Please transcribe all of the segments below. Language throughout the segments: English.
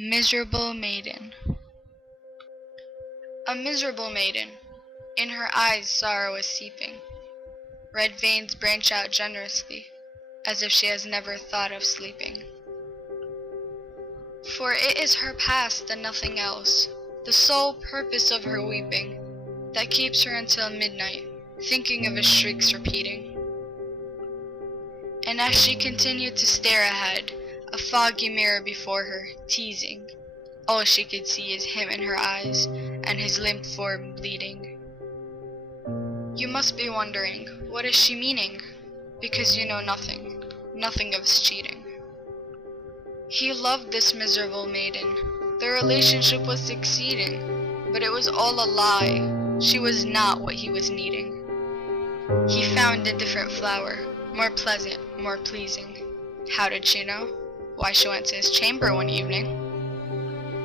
Miserable Maiden. A miserable maiden, in her eyes sorrow is seeping. Red veins branch out generously, as if she has never thought of sleeping. For it is her past and nothing else, the sole purpose of her weeping, that keeps her until midnight, thinking of his shrieks repeating. And as she continued to stare ahead, a foggy mirror before her, teasing, all she could see is him in her eyes, and his limp form bleeding. You must be wondering, what is she meaning? Because you know nothing of his cheating. He loved this miserable maiden. Their relationship was succeeding, but it was all a lie. She was not what he was needing. He found a different flower, more pleasant, more pleasing. How did she know? Why, she went to his chamber one evening.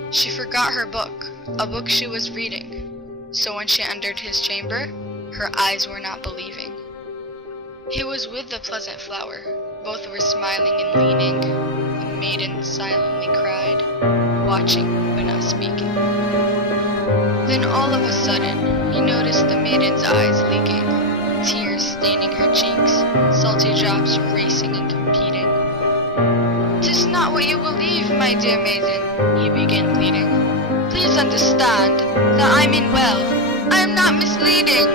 She forgot her book, a book she was reading. So when she entered his chamber, her eyes were not believing. He was with the pleasant flower. Both were smiling and leaning. The maiden silently cried, watching but not speaking. Then all of a sudden, he noticed the maiden's eyes leaking, tears staining her cheeks, salty drops racing and competing. "'Tis not what you believe, my dear maiden," he began pleading. "Please understand that I mean well. I am not misleading."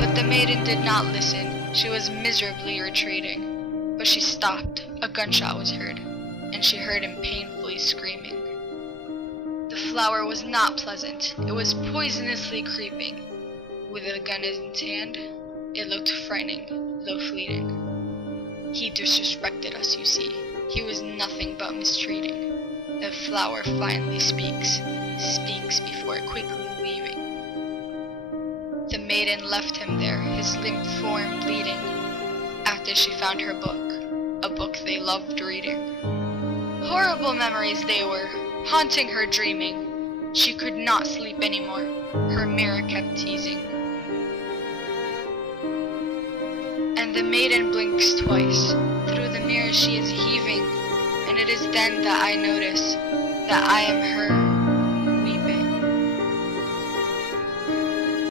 But the maiden did not listen. She was miserably retreating. But she stopped. A gunshot was heard, and she heard him painfully screaming. The flower was not pleasant. It was poisonously creeping. With a gun in his hand, it looked frightening, though fleeting. He disrespected us, you see. He was nothing but mistreating. The flower finally speaks before quickly leaving. The maiden left him there, his limp form bleeding, after she found her book, a book they loved reading. Horrible memories they were, haunting her dreaming. She could not sleep anymore, her mirror kept teasing. And the maiden blinks twice, through the mirror she is heaving, and it is then that I notice that I am her.